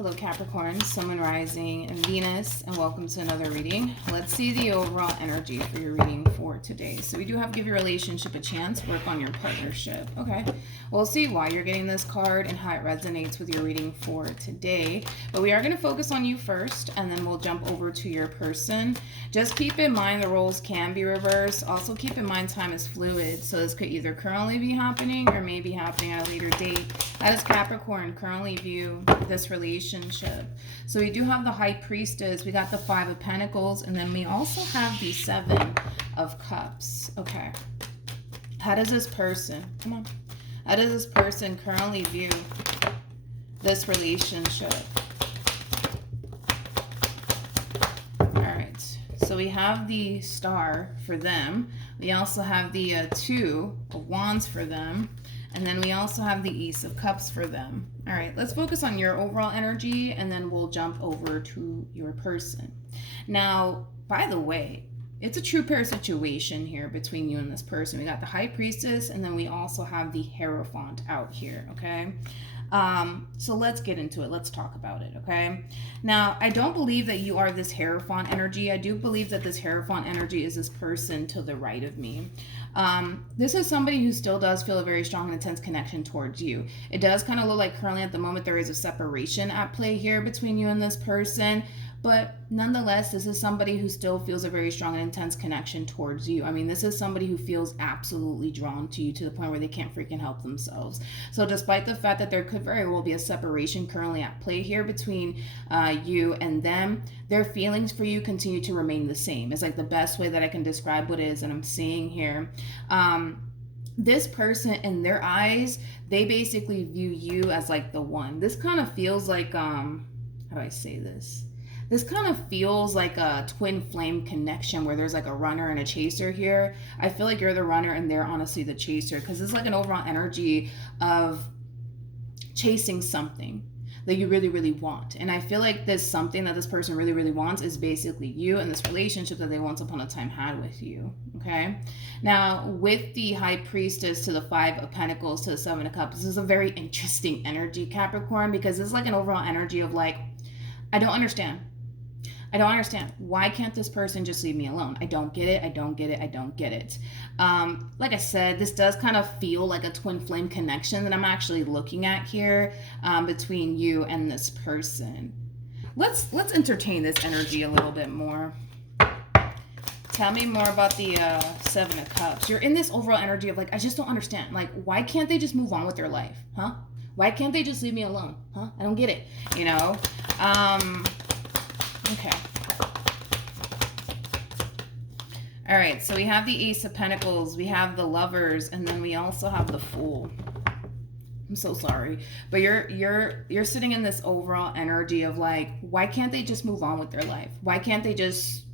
Hello Capricorn, Sun, Moon, Rising, and Venus, and welcome to another reading. Let's see the overall energy for your reading for today. So we do have give your relationship a chance, work on your partnership. Okay, we'll see why you're getting this card and how it resonates with your reading for today. But we are going to focus on you first, and then we'll jump over to your person. Just keep in mind the roles can be reversed. Also keep in mind time is fluid, so this could either currently be happening or may be happening at a later date. How does Capricorn currently view this relationship? So we do have the High Priestess, we got the Five of Pentacles, and then we also have the Seven of Cups. Okay. How does this person, come on, how does this person currently view this relationship? Alright, so we have the Star for them. We also have the Two of Wands for them. And then we also have the Ace of Cups for them. All right, let's focus on your overall energy, and then we'll jump over to your person. Now, by the way, it's a true pair situation here between you and this person. We got the High Priestess, and then we also have the Hierophant out here, okay? So let's get into it. Let's talk about it, okay? Now, I don't believe that you are this Hierophant energy. I do believe that this Hierophant energy is this person to the right of me. This is somebody who still does feel a very strong and intense connection towards you. It does kind of look like currently at the moment there is a separation at play here between you and this person. But nonetheless, this is somebody who still feels a very strong and intense connection towards you. I mean, this is somebody who feels absolutely drawn to you to the point where they can't freaking help themselves. So despite the fact that there could very well be a separation currently at play here between you and them, their feelings for you continue to remain the same. It's like the best way that I can describe what it is that I'm seeing here. This person, in their eyes, they basically view you as like the one. This kind of feels like, how do I say this? This kind of feels like a twin flame connection where there's like a runner and a chaser here. I feel like you're the runner and they're honestly the chaser, because it's like an overall energy of chasing something that you really, really want. And I feel like this something that this person really, really wants is basically you and this relationship that they once upon a time had with you, okay? Now, with the High Priestess to the Five of Pentacles to the Seven of Cups, this is a very interesting energy, Capricorn, because it's like an overall energy of like, I don't understand. I don't understand. Why can't this person just leave me alone? I don't get it. I don't get it. I don't get it. Like I said, this does kind of feel like a twin flame connection that I'm actually looking at here between you and this person. Let's entertain this energy a little bit more. Tell me more about the Seven of Cups. You're in this overall energy of like, I just don't understand. Like, why can't they just move on with their life? Huh? Why can't they just leave me alone? Huh? I don't get it. You know? Okay. All right, so we have the Ace of Pentacles, we have the Lovers, and then we also have the Fool. I'm so sorry, but you're sitting in this overall energy of like, why can't they just move on with their life? Why can't they just,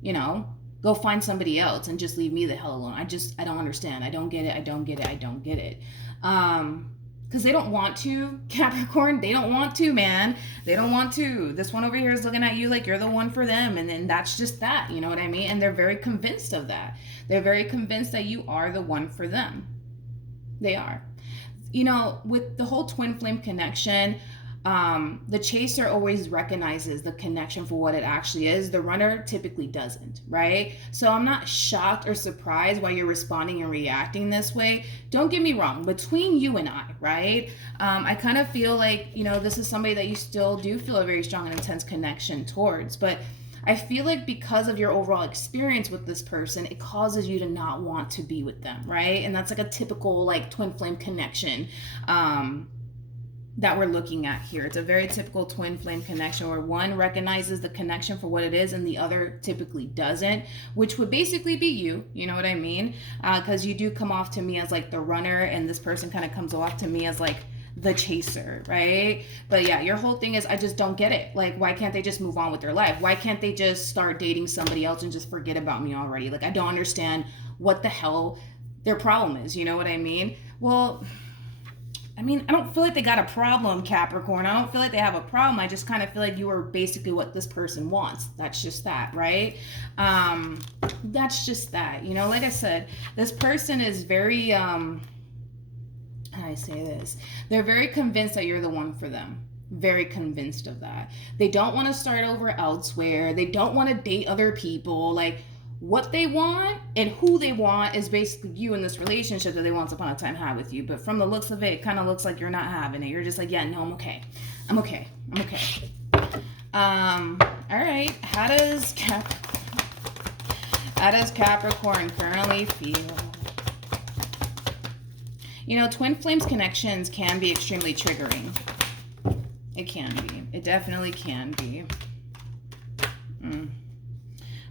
you know, go find somebody else and just leave me the hell alone? I don't understand. I don't get it. I don't get it. I don't get it. Because they don't want to, Capricorn. They don't want to, man. They don't want to. This one over here is looking at you like you're the one for them. And then that's just that. You know what I mean? And they're very convinced of that. They're very convinced that you are the one for them. They are. You know, with the whole twin flame connection, the chaser always recognizes the connection for what it actually is. The runner typically doesn't, right? So I'm not shocked or surprised why you're responding and reacting this way. Don't get me wrong, between you and I, right? I kind of feel like, you know, this is somebody that you still do feel a very strong and intense connection towards, but I feel like because of your overall experience with this person, it causes you to not want to be with them, right? And that's like a typical like twin flame connection, that we're looking at here. It's a very typical twin flame connection where one recognizes the connection for what it is and the other typically doesn't, which would basically be you know what I mean? Because you do come off to me as like the runner, and this person kind of comes off to me as like the chaser, right? But yeah, your whole thing is, I just don't get it. Like, why can't they just move on with their life? Why can't they just start dating somebody else and just forget about me already? Like, I don't understand what the hell their problem is, you know what I mean? Well, I mean, I don't feel like they got a problem, Capricorn. I don't feel like they have a problem. I just kind of feel like you are basically what this person wants. That's just that, right? That's just that. You know, like I said, this person is very, how do I say this? They're very convinced that you're the one for them. very convinced of that. They don't want to start over elsewhere. They don't want to date other people. Like, what they want and who they want is basically you in this relationship that they once upon a time had with you. But from the looks of it, it kind of looks like you're not having it. You're just like, yeah, no, I'm okay. I'm okay. I'm okay. All right. How does Capricorn currently feel? You know, twin flames connections can be extremely triggering. It can be. It definitely can be.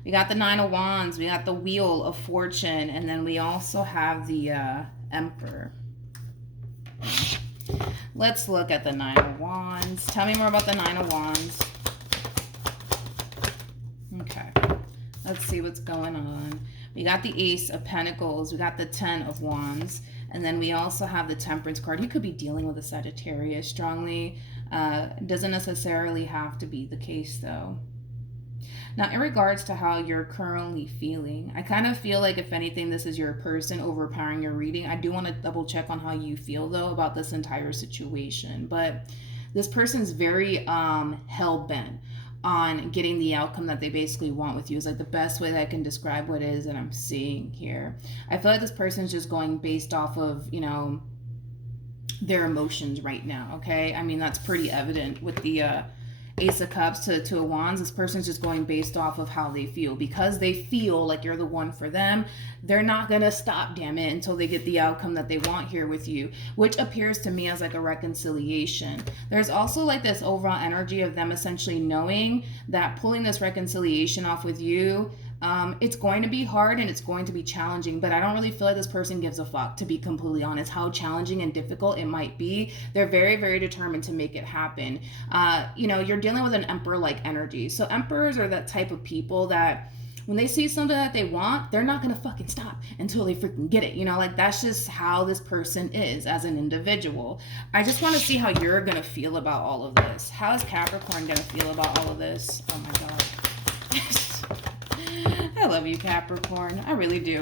We got the Nine of Wands. We got the Wheel of Fortune. And then we also have the Emperor. Let's look at the Nine of Wands. Tell me more about the Nine of Wands. Okay. Let's see what's going on. We got the Ace of Pentacles. We got the Ten of Wands. And then we also have the Temperance card. You could be dealing with a Sagittarius strongly. Doesn't necessarily have to be the case, though. Now, in regards to how you're currently feeling, I kind of feel like, if anything, this is your person overpowering your reading. I do want to double check on how you feel, though, about this entire situation. But this person's very hell-bent on getting the outcome that they basically want with you. Is like the best way that I can describe what it is that I'm seeing here. I feel like this person's just going based off of, you know, their emotions right now, okay? I mean, that's pretty evident with the Ace of Cups to Two of Wands. This person's just going based off of how they feel. Because they feel like you're the one for them, they're not going to stop, damn it, until they get the outcome that they want here with you, which appears to me as like a reconciliation. There's also like this overall energy of them essentially knowing that pulling this reconciliation off with you, it's going to be hard and it's going to be challenging, but I don't really feel like this person gives a fuck, to be completely honest, how challenging and difficult it might be. They're very, very determined to make it happen. You know, you're dealing with an emperor-like energy. So emperors are that type of people that when they see something that they want, they're not going to fucking stop until they freaking get it. You know, like that's just how this person is as an individual. I just want to see how you're going to feel about all of this. How is Capricorn going to feel about all of this? Oh my God. I love you, Capricorn. I really do.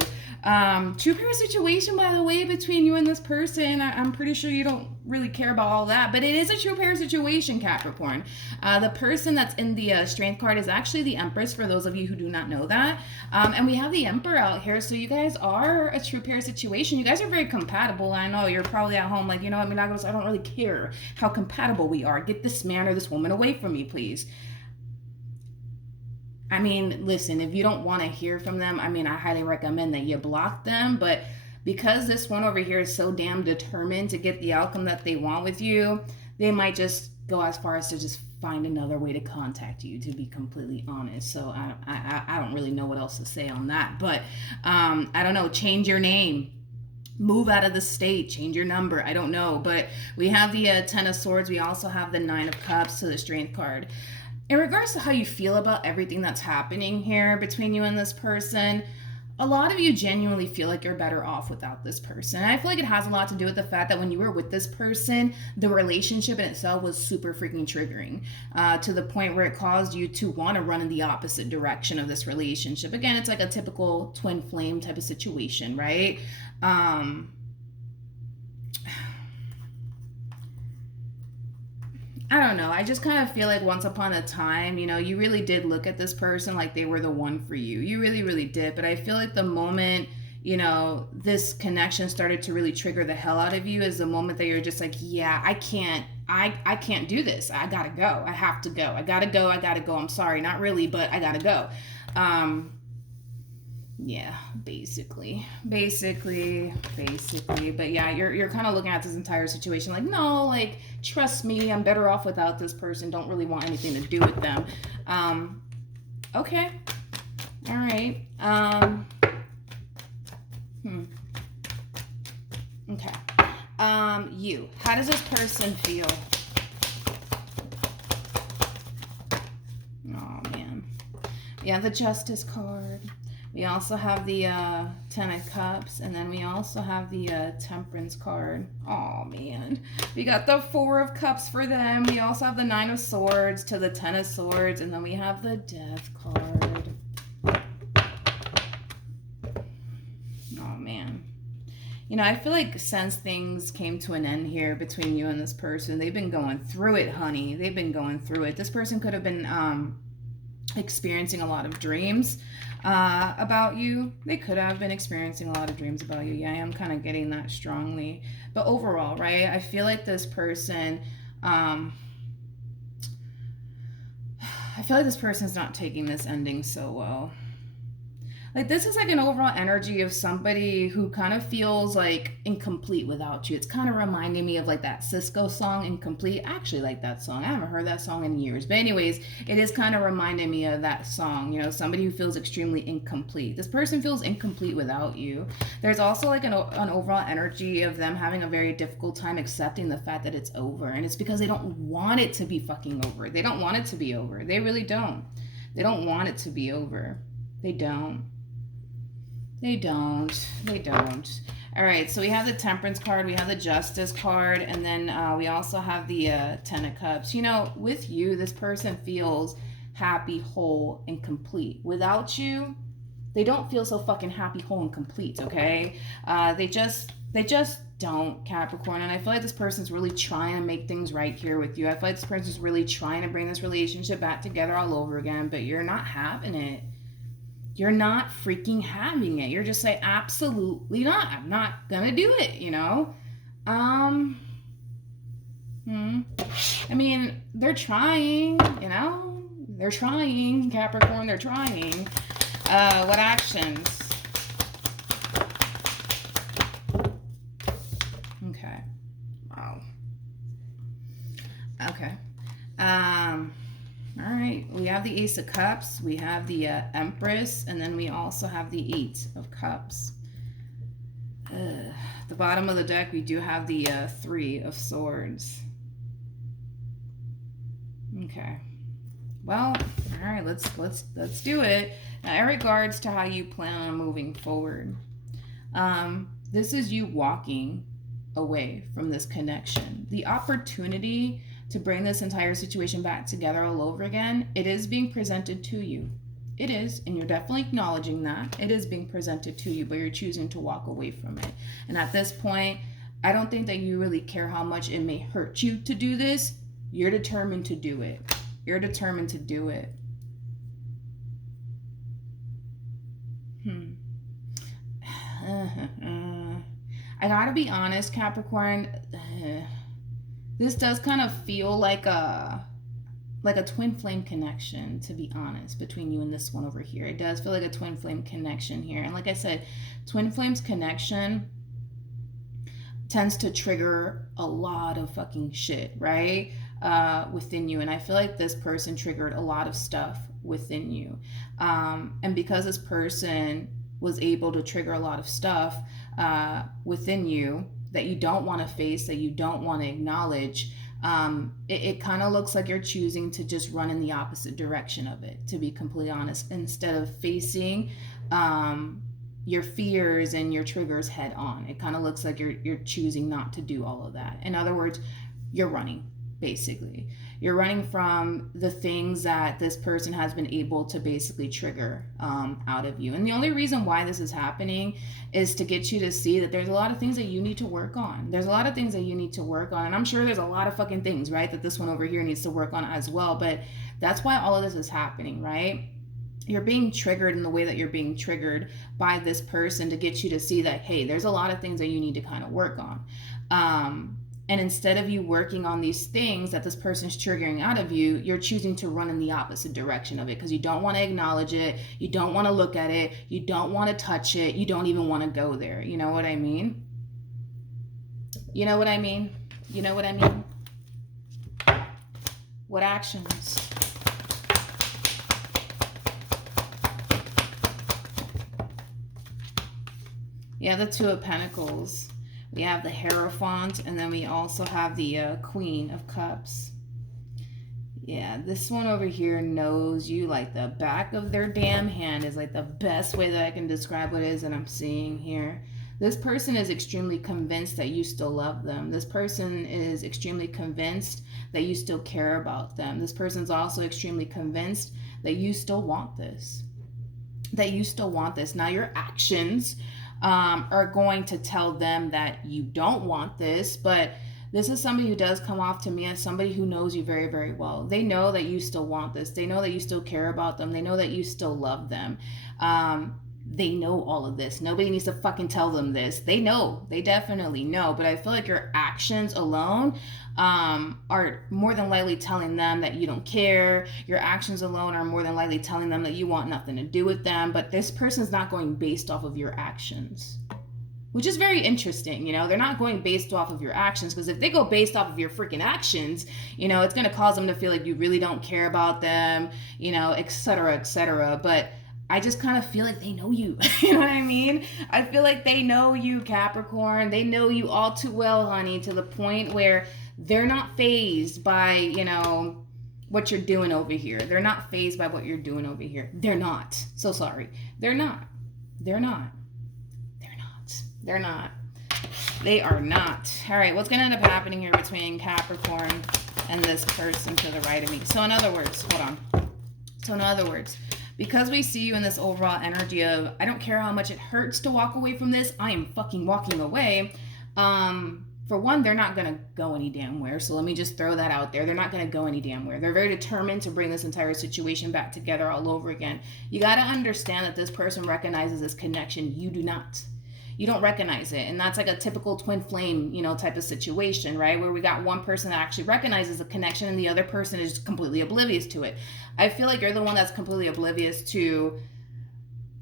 True pair situation, by the way, between you and this person. I'm pretty sure you don't really care about all that, but it is a true pair situation, Capricorn. The person that's in the Strength card is actually the Empress, for those of you who do not know that. And we have the Emperor out here, so you guys are a true pair situation. You guys are very compatible. I know you're probably at home like, you know what, Milagros, I don't really care how compatible we are. Get this man or this woman away from me, please. I mean, listen, if you don't want to hear from them, I mean, I highly recommend that you block them. But because this one over here is so damn determined to get the outcome that they want with you, they might just go as far as to just find another way to contact you, to be completely honest. So I don't really know what else to say on that. But I don't know, change your name. Move out of the state, change your number. I don't know. But we have the Ten of Swords. We also have the Nine of Cups to the Strength card. In regards to how you feel about everything that's happening here between you and this person, a lot of you genuinely feel like you're better off without this person. And I feel like it has a lot to do with the fact that when you were with this person, the relationship in itself was super freaking triggering, to the point where it caused you to want to run in the opposite direction of this relationship. Again, it's like a typical twin flame type of situation, right? I don't know. I just kind of feel like once upon a time, you know, you really did look at this person like they were the one for you. You really, really did. But I feel like the moment, you know, this connection started to really trigger the hell out of you is the moment that you're just like, yeah, I can't do this. I gotta go. I have to go. I gotta go. I'm sorry. Not really, but I gotta go. Yeah, basically. But yeah, you're kind of looking at this entire situation like, no, like, trust me, I'm better off without this person. Don't really want anything to do with them. Okay. All right. Okay. You. How does this person feel? Oh man. Yeah, the Justice card. We also have the Ten of Cups, and then we also have the Temperance card. Oh, man. We got the Four of Cups for them. We also have the Nine of Swords to the Ten of Swords, and then we have the Death card. Oh, man. You know, I feel like since things came to an end here between you and this person, they've been going through it, honey. They've been going through it. This person could have been experiencing a lot of dreams about you. They could have been experiencing a lot of dreams about you. Yeah, I am kind of getting that strongly. But overall, right, I feel like this person, I feel like this person's not taking this ending so well. Like, this is like an overall energy of somebody who kind of feels like incomplete without you. It's kind of reminding me of like that Cisco song, Incomplete. I actually like that song. I haven't heard that song in years. But anyways, it is kind of reminding me of that song. You know, somebody who feels extremely incomplete. This person feels incomplete without you. There's also like an overall energy of them having a very difficult time accepting the fact that it's over. And it's because they don't want it to be fucking over. They don't want it to be over. They really don't. They don't want it to be over. They don't. They don't. They don't. All right, so we have the Temperance card, we have the Justice card, and then we also have the Ten of Cups. You know, with you, this person feels happy, whole, and complete. Without you, they don't feel so fucking happy, whole, and complete, okay? They just don't, Capricorn. And I feel like this person's really trying to make things right here with you. I feel like this person's really trying to bring this relationship back together all over again, but you're not having it. You're not freaking having it. You're just like, absolutely not. I'm not gonna do it, you know? I mean, they're trying, you know? They're trying, Capricorn, they're trying. What actions? Okay. Wow. Okay. All right, we have the Ace of Cups, we have the Empress, and then we also have the Eight of Cups. The bottom of the deck, we do have the Three of Swords. Okay. Well, all right, let's do it. Now, in regards to how you plan on moving forward, this is you walking away from this connection. The opportunity to bring this entire situation back together all over again, it is being presented to you. It is, and you're definitely acknowledging that. It is being presented to you, but you're choosing to walk away from it. And at this point, I don't think that you really care how much it may hurt you to do this. You're determined to do it. You're determined to do it. I gotta be honest, Capricorn. This does kind of feel like a twin flame connection, to be honest, between you and this one over here. It does feel like a twin flame connection here. And like I said, twin flames connection tends to trigger a lot of fucking shit, right? Within you. And I feel like this person triggered a lot of stuff within you. And because this person was able to trigger a lot of stuff within you, that you don't want to face, that you don't want to acknowledge, it kind of looks like you're choosing to just run in the opposite direction of it, to be completely honest, instead of facing your fears and your triggers head on. It kind of looks like you're choosing not to do all of that. In other words, you're running, basically. You're running from the things that this person has been able to basically trigger out of you. And the only reason why this is happening is to get you to see that there's a lot of things that you need to work on. There's a lot of things that you need to work on. And I'm sure there's a lot of fucking things, right, that this one over here needs to work on as well. But that's why all of this is happening, right? You're being triggered in the way that you're being triggered by this person to get you to see that, hey, there's a lot of things that you need to kind of work on. And instead of you working on these things that this person's triggering out of you, you're choosing to run in the opposite direction of it because you don't want to acknowledge it. You don't want to look at it. You don't want to touch it. You don't even want to go there. You know what I mean? You know what I mean? You know what I mean? What actions? Yeah, the Two of Pentacles. We have the Hierophant, and then we also have the Queen of Cups. Yeah, this one over here knows you like the back of their damn hand is like the best way that I can describe what it is that I'm seeing here. This person is extremely convinced that you still love them. This person is extremely convinced that you still care about them. This person's also extremely convinced that you still want this. That you still want this. Now, your actions are going to tell them that you don't want this, but this is somebody who does come off to me as somebody who knows you very, very well. They know that you still want this. They know that you still care about them. They know that you still love them. They know all of this. Nobody needs to fucking tell them this. They know. They definitely know. But I feel like your actions alone are more than likely telling them that you don't care. Your actions alone are more than likely telling them that you want nothing to do with them. But this person's not going based off of your actions, which is very interesting. You know, they're not going based off of your actions, because if they go based off of your freaking actions, you know, it's going to cause them to feel like you really don't care about them, you know, et cetera, et cetera. But I just kind of feel like they know you. You know what I mean? I feel like they know you, Capricorn. They know you all too well, honey, to the point where they're not fazed by, you know, what you're doing over here. They're not fazed by what you're doing over here. They're not. So sorry. They're not. They're not. They're not. They're not. They are not. All right, what's going to end up happening here between Capricorn and this person to the right of me? So in other words, hold on. So in other words, because we see you in this overall energy of, I don't care how much it hurts to walk away from this, I am fucking walking away. For one, they're not going to go any damn where. So let me just throw that out there. They're not going to go any damn where. They're very determined to bring this entire situation back together all over again. You got to understand that this person recognizes this connection. You do not. You don't recognize it. And that's like a typical twin flame, you know, type of situation, right? Where we got one person that actually recognizes a connection and the other person is completely oblivious to it. I feel like you're the one that's completely oblivious to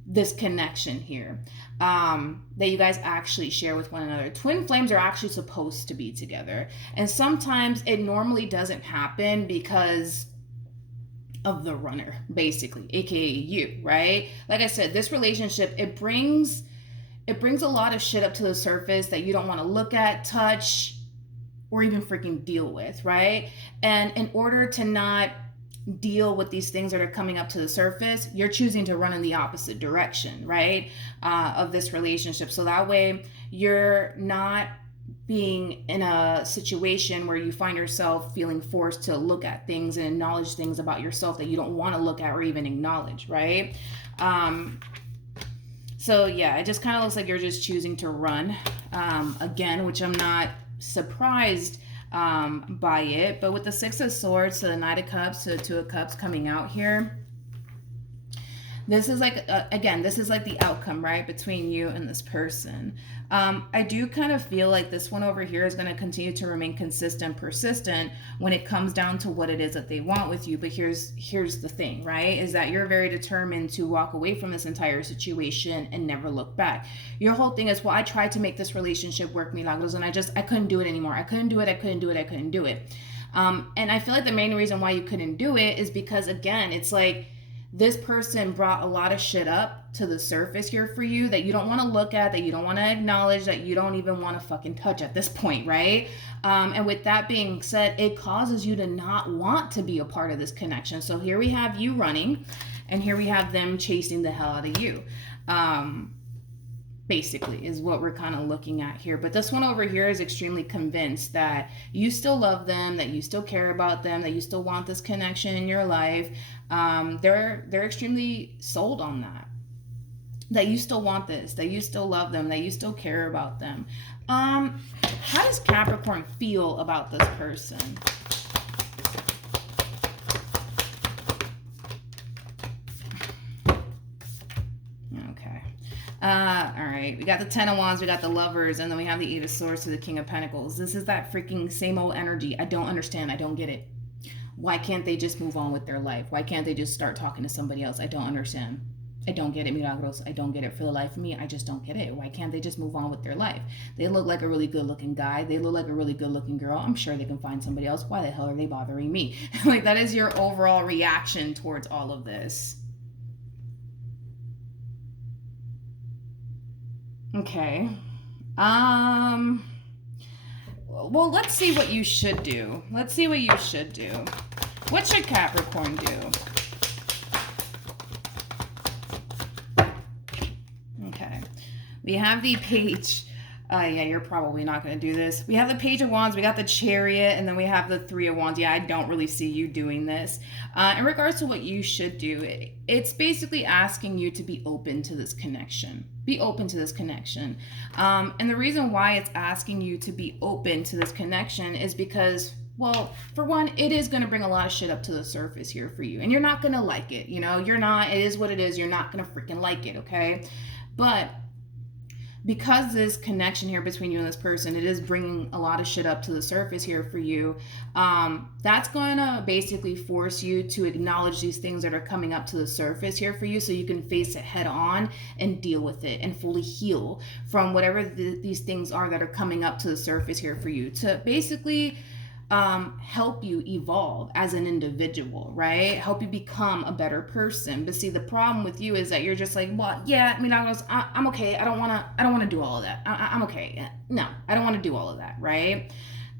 this connection here, that you guys actually share with one another. Twin flames are actually supposed to be together. And sometimes it normally doesn't happen because of the runner, basically, aka you, right? Like I said, this relationship, it brings a lot of shit up to the surface that you don't want to look at, touch, or even freaking deal with, right? And in order to not deal with these things that are coming up to the surface, you're choosing to run in the opposite direction, right? Of this relationship. So that way you're not being in a situation where you find yourself feeling forced to look at things and acknowledge things about yourself that you don't want to look at or even acknowledge, right? So yeah, it just kind of looks like you're just choosing to run, again, which I'm not surprised by it. But with the Six of Swords to the Knight of Cups to the Two of Cups coming out here, this is like, again, this is like the outcome, right, between you and this person. I do kind of feel like this one over here is going to continue to remain consistent, persistent when it comes down to what it is that they want with you. But here's the thing, right, is that you're very determined to walk away from this entire situation and never look back. Your whole thing is, well, I tried to make this relationship work, Milagros, and I couldn't do it anymore. I couldn't do it. And I feel like the main reason why you couldn't do it is because, again, it's like, this person brought a lot of shit up to the surface here for you that you don't want to look at, that you don't want to acknowledge, that you don't even want to fucking touch at this point, right? And with that being said, it causes you to not want to be a part of this connection. So here we have you running, and here we have them chasing the hell out of you. Basically is what we're kind of looking at here. But this one over here is extremely convinced that you still love them, that you still care about them, that you still want this connection in your life. They're extremely sold on that you still want this, that you still love them, that you still care about them. How does Capricorn feel about this person? All right, we got the Ten of Wands, we got the Lovers, and then we have the Eight of Swords to the King of Pentacles. This is that freaking same old energy. I don't understand. I don't get it. Why can't they just move on with their life? Why can't they just start talking to somebody else? I don't understand. I don't get it, Milagros. I don't get it for the life of me. I just don't get it. Why can't they just move on with their life? They look like a really good looking guy. They look like a really good looking girl. I'm sure they can find somebody else. Why the hell are they bothering me? Like, that is your overall reaction towards all of this. Okay. Well, let's see what you should do. Let's see what you should do. What should Capricorn do? Okay. We have the Page Yeah, you're probably not going to do this. We have the Page of Wands, we got the Chariot, and then we have the Three of Wands. Yeah, I don't really see you doing this. In regards to what you should do, it's basically asking you to be open to this connection. Be open to this connection. And the reason why it's asking you to be open to this connection is because, well, for one, it is going to bring a lot of shit up to the surface here for you. And you're not going to like it. You know, you're not. It is what it is. You're not going to freaking like it, okay? But because this connection here between you and this person, it is bringing a lot of shit up to the surface here for you. That's going to basically force you to acknowledge these things that are coming up to the surface here for you, so you can face it head on and deal with it and fully heal from whatever these things are that are coming up to the surface here for you, to basically help you evolve as an individual, right? Help you become a better person. But see, the problem with you is that you're just like, well, yeah, I mean, I'm okay. I don't want to do all of that. I'm okay. No, I don't want to do all of that, right?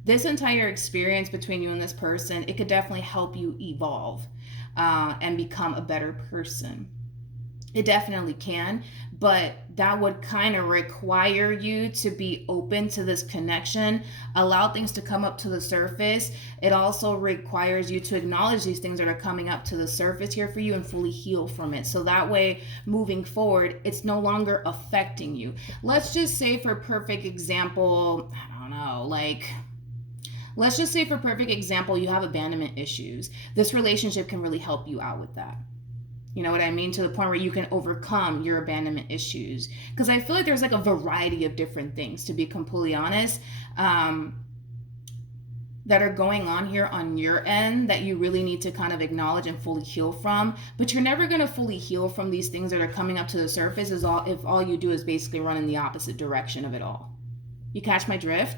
This entire experience between you and this person, it could definitely help you evolve and become a better person. It definitely can, but that would kind of require you to be open to this connection, allow things to come up to the surface. It also requires you to acknowledge these things that are coming up to the surface here for you and fully heal from it. So that way, moving forward, it's no longer affecting you. Let's just say, for perfect example, I don't know, like, let's just say for perfect example, you have abandonment issues. This relationship can really help you out with that. You know what I mean? To the point where you can overcome your abandonment issues. Because I feel like there's like a variety of different things, to be completely honest, that are going on here on your end that you really need to kind of acknowledge and fully heal from. But you're never going to fully heal from these things that are coming up to the surface if all you do is basically run in the opposite direction of it all. You catch my drift?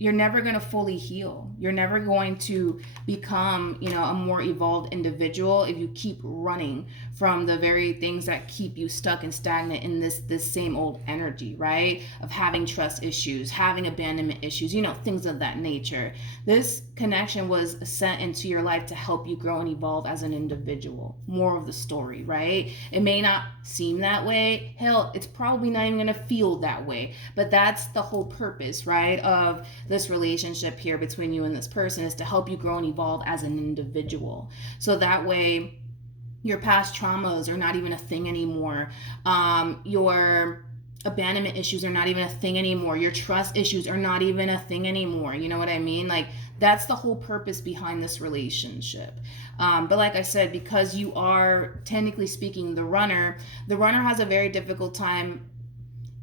You're never going to fully heal. You're never going to become, a more evolved individual if you keep running from the very things that keep you stuck and stagnant in this same old energy, right? Of having trust issues, having abandonment issues, things of that nature. This connection was sent into your life to help you grow and evolve as an individual. More of the story, right? It may not seem that way. Hell, it's probably not even going to feel that way. But that's the whole purpose, right, of this relationship here between you and this person, is to help you grow and evolve as an individual. So that way, your past traumas are not even a thing anymore. Your abandonment issues are not even a thing anymore. Your trust issues are not even a thing anymore. You know what I mean? Like, that's the whole purpose behind this relationship. But like I said, because you are technically speaking the runner has a very difficult time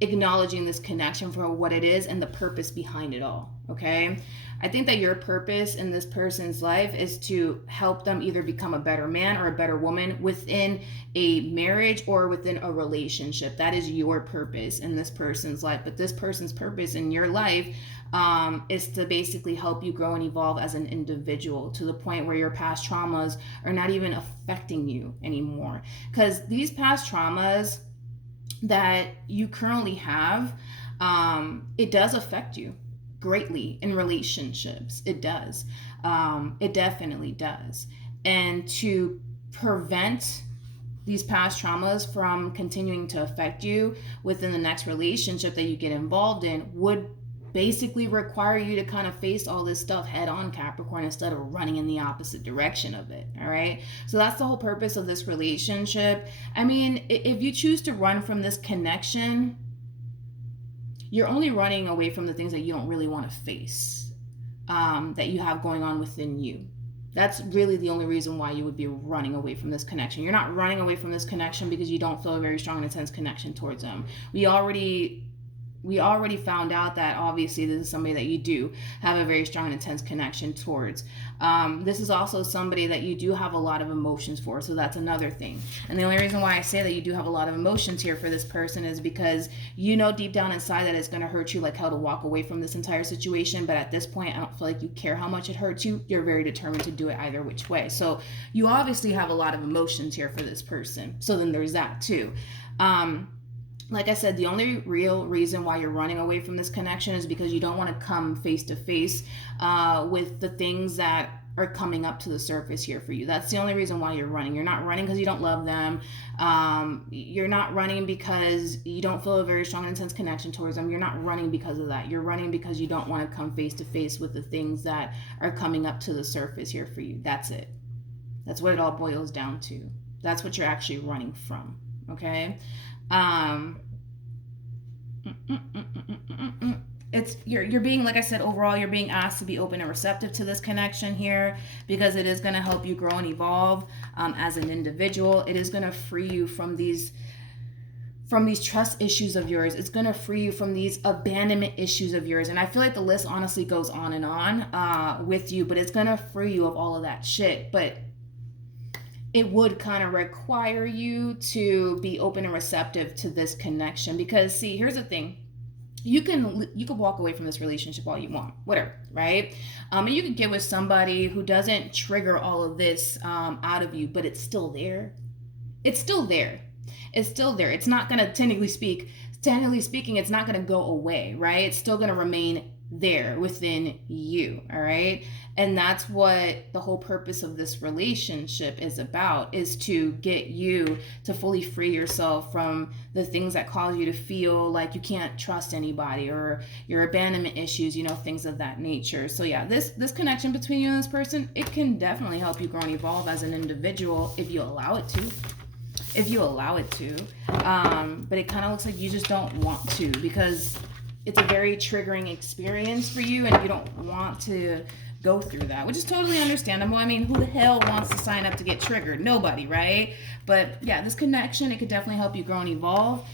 acknowledging this connection for what it is and the purpose behind it all. Okay, I think that your purpose in this person's life is to help them either become a better man or a better woman within a marriage or within a relationship. That is your purpose in this person's life. But this person's purpose in your life is to basically help you grow and evolve as an individual to the point where your past traumas are not even affecting you anymore. Because these past traumas that you currently have, it does affect you greatly in relationships. It does. It definitely does. And to prevent these past traumas from continuing to affect you within the next relationship that you get involved in would basically require you to kind of face all this stuff head on, Capricorn, instead of running in the opposite direction of it. All right. So that's the whole purpose of this relationship. I mean, if you choose to run from this connection, you're only running away from the things that you don't really want to face, that you have going on within you. That's really the only reason why you would be running away from this connection. You're not running away from this connection because you don't feel a very strong and intense connection towards them. We already found out that obviously this is somebody that you do have a very strong and intense connection towards. This is also somebody that you do have a lot of emotions for, so that's another thing. And the only reason why I say that you do have a lot of emotions here for this person is because you know deep down inside that it's going to hurt you like hell to walk away from this entire situation, but at this point I don't feel like you care how much it hurts you. You're very determined to do it either which way. So you obviously have a lot of emotions here for this person. So then there's that too. Like I said, the only real reason why you're running away from this connection is because you don't want to come face to face with the things that are coming up to the surface here for you. That's the only reason why you're running. You're not running because you don't love them. You're not running because you don't feel a very strong and intense connection towards them. You're not running because of that. You're running because you don't want to come face to face with the things that are coming up to the surface here for you. That's it. That's what it all boils down to. That's what you're actually running from. Okay? It's you're being, like I said, overall you're being asked to be open and receptive to this connection here, because it is going to help you grow and evolve as an individual. It is going to free you from these trust issues of yours. It's going to free you from these abandonment issues of yours. And I feel like the list honestly goes on and on with you, but it's going to free you of all of that shit. But it would kind of require you to be open and receptive to this connection, because see, here's the thing. You can walk away from this relationship all you want, whatever, right? And you can get with somebody who doesn't trigger all of this out of you, but it's still there. It's still there. It's still there. It's not gonna, technically speaking, it's not gonna go away, right? It's still gonna remain there within you, all right? And that's what the whole purpose of this relationship is about, is to get you to fully free yourself from the things that cause you to feel like you can't trust anybody, or your abandonment issues, things of that nature. So yeah, this connection between you and this person, it can definitely help you grow and evolve as an individual if you allow it to. But it kind of looks like you just don't want to, because it's a very triggering experience for you and you don't want to go through that, which is totally understandable. I mean, who the hell wants to sign up to get triggered? Nobody, right? But yeah, this connection, it could definitely help you grow and evolve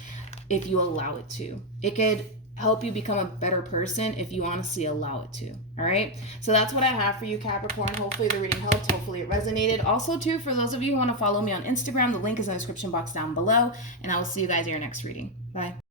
if you allow it to. It could help you become a better person if you honestly allow it to. All right, so that's what I have for you, Capricorn. Hopefully the reading helped. Hopefully it resonated. Also too, for those of you who want to follow me on Instagram, the link is in the description box down below, and I will see you guys in your next reading. Bye.